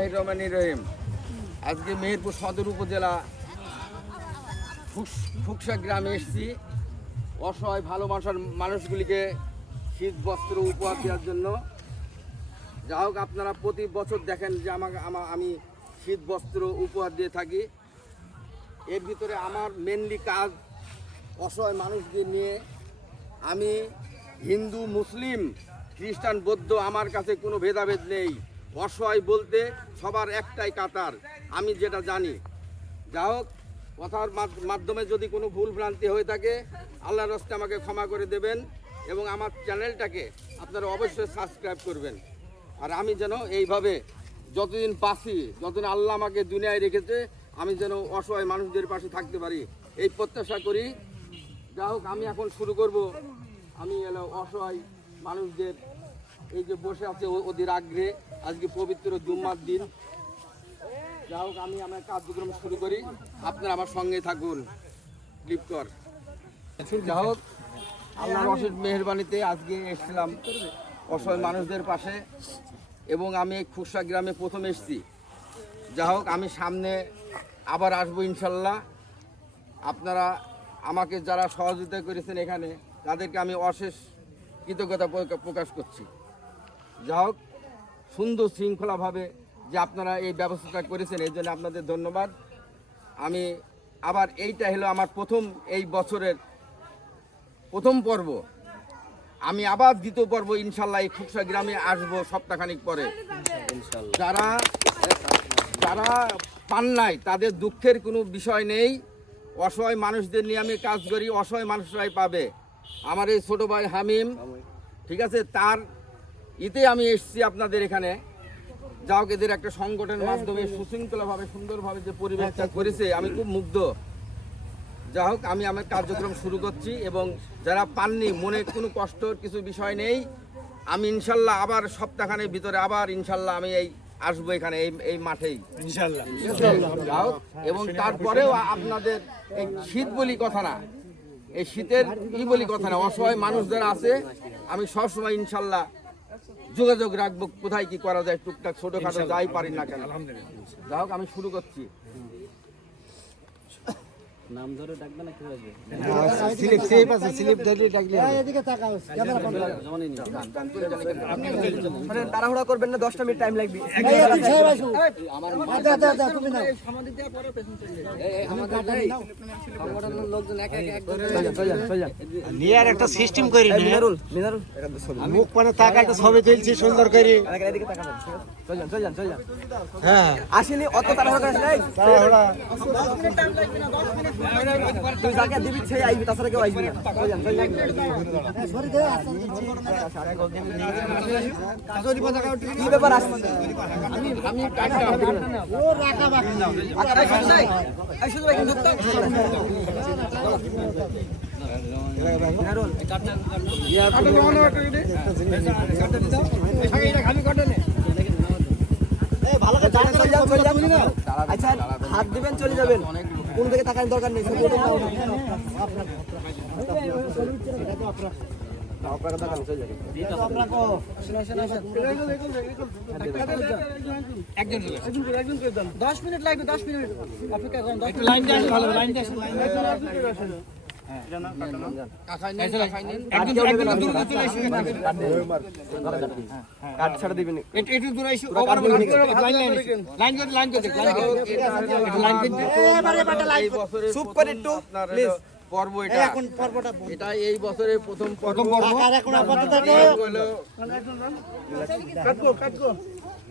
বিসমিল্লাহ রহিম। আজকে মেহেরপুর সদর উপজেলা ফুকস- গ্রামে এসেছি। অসহায় ভালোবাসার মানুষগুলিকে শীত, বস্ত্র উপহার দেওয়ার জন্য। যা হোক, আপনারা প্রতি বছর দেখেন যে আমাকে আমা- আমি শীত, বস্ত্র উপহার দিয়ে থাকি। এর ভিতরে আমার মেনলি কাজ অসহায় মানুষদের নিয়ে। আমি হিন্দু, মুসলিম, খ্রিস্টান, বৌদ্ধ, আমার কাছে কোনো ভেদাভেদ নেই। অসহায় বলতে সবার একটাই কাতার, আমি যেটা জানি। যা হোক, কথার মাধ- মাধ্যমে যদি কোনো ভুল ভ্রান্তি হয়ে থাকে, আল্লাহর রাস্তে আমাকে ক্ষমা করে দেবেন এবং আমার চ্যানেলটাকে আপনারা অবশ্যই সাবস্ক্রাইব করবেন। আর আমি যেন এইভাবে যতদিন বাঁচি, যতদিন আল্লাহ আমাকে দুনিয়ায় রেখেছে, আমি যেন অসহায় মানুষদের পাশে থাকতে পারি। এই প্রত্যাশা করি। যা হোক, আমি এখন শুরু করব। আমি এলো অসহায় মানুষদের এই যে বসে আছে ওদের আগ্রহে। আজকে পবিত্র জুম্মার দিন। যা হোক, আমি আমার কার্যক্রম শুরু করি। আপনারা আমার সঙ্গে থাকুন। লিপকর যা হোক, আল্লাহর অশেষ মেহরবানিতে আজকে এসেছিলাম অসহায় মানুষদের পাশে এবং আমি খুরসা গ্রামে প্রথম এসেছি। যা হোক, আমি সামনে আবার আসব ইনশাল্লাহ। আপনারা আমাকে যারা সহযোগিতা করেছেন এখানে, তাদেরকে আমি অশেষ কৃতজ্ঞতা প্রকা- প্রকাশ করছি। যা হোক সুন্দর শৃঙ্খলাভাবে যে আপনারা এই ব্যবস্থাটা করেছেন এই জন্য আপনাদের ধন্যবাদ। আমি আবার এইটা হলো আমার প্রথম এই বছরের প্রথম পর্ব। আমি আবার দ্বিতীয় পর্ব ইনশাল্লাহ এই খুকসা গ্রামে আসব সপ্তাহখানিক পরে। যারা যারা পান নাই তাদের দুঃখের কোনো বিষয় নেই। অসহায় মানুষদের নিয়ে আমি কাজ করি অসহায় মানুষরাই পাবে। আমার এই ছোটো ভাই হামিম। ঠিক আছে? তার ইতে আমি এসেছি আপনাদের এখানে। যা হোক এদের একটা সংগঠনের মাধ্যমে সুশৃঙ্খলভাবে সুন্দরভাবে যে পরিবেশটা করেছে আমি খুব মুগ্ধ। যা হোক আমি আমার কার্যক্রম শুরু করছি এবং যারা পাননি মনে কোনো কষ্টর কিছু বিষয় নেই। আমি ইনশাল্লাহ আবার সপ্তাহখানের ভিতরে আবার ইনশাল্লাহ আমি এই আসব এখানে এই এই মাঠেই। ইনশাল্লাহ। যা হোক, এবং তারপরেও আপনাদের এই শীত বলি কথা না। এই শীতের ই বলি কথা না অসহায় মানুষ যারা আছে আমি সবসময় ইনশাল্লাহ যোগাযোগ রাখব কোথায় কি করা যায় টুকটাক ছোটখাটো যাই পারি না কেন। যাই হোক আমি শুরু করছি। নাম ধরে ডাকবে না কি হবে স্লিপ সেফ আছে স্লিপ ধরে ডাকলে এদিকে তাকাও ক্যামেরা বন্ধ করো। জমানি নি তাড়াহুড়া করবেন না 10টা মিনিট টাইম লাগবে। এই সাহেব আসুন। আচ্ছা আচ্ছা আচ্ছা তুমি নাও। সংগঠনের লোকজন এক এক এক করে নিয়ার একটা সিস্টেম করি না মিনারুল মিনারুল। মুখ পানে তাকায় তো ছবি তুলছি সুন্দর করে। এদিকে তাকাবেন চল যান চল যান চল যান। হ্যাঁ। আসেনি অত তাড়াহুড়া করিস নাই। তাড়াহুড়া। তুই কেউ কিন্তু আচ্ছা হাত দিবেন চলে যাবেন। কোন দিকে তাকানোর দরকার নেই। দশ মিনিট লাগবে দশ মিনিট অপেক্ষা করুন কাট এটা এখন এই বছরের প্রথম পর্ব হলো বলে কেউ দুঃখ করবেন না, জান।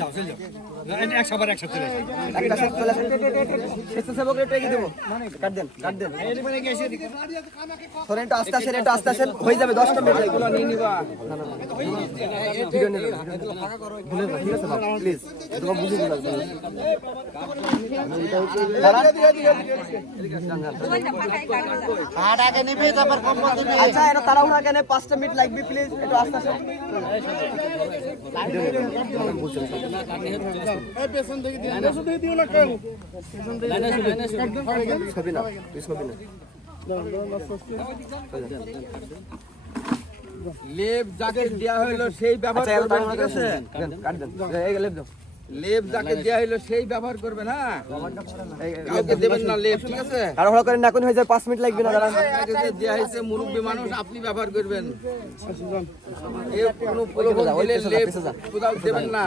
যাও চল যাও। তোমাদের চল যাও তুমি চল যাও চল যাও। একটা সেট চলে আসে স্বেচ্ছাসেবক রেটে এগিয়ে দেবো। কাট দেন কাট দেন। ধরেন একটু আস্তে আসেন একটু আস্তে আসেন হয়ে যাবে দশটা মিনিট এগুলো নিয়ে নিবা ভিডিও নেবে। ভুলে না ঠিক আছে প্লিজ তোমার বুঝে দিলাম কাঠ আগে নিবি তারপর কম্বল দিবি। আচ্ছা এটা তাড়াহুড়া কেন? পাঁচটা মিনিট লাগবে প্লিজ একটু আস্তে আসেন। ছবি না প্লিজ না লেপ যাকে দেয়া হইল সেই ব্যবহার আচ্ছা করবেন ঠিক আছে এই লেপ যাকে দেয়া হইল সেই ব্যবহার করবেন হ্যাঁ কাউকে দেবেন না লেপ ঠিক আছে তাড়াহুড়া করেন না এখন হয়ে যায় পাঁচ মিনিট লাগবে না দাঁড়ান যে দেয়া হয়েছে মুরব্বী মানুষ আপনি ব্যবহার করবেন এ কোনো প্রলোভন দিলে লেপ কোথাও দেবেন না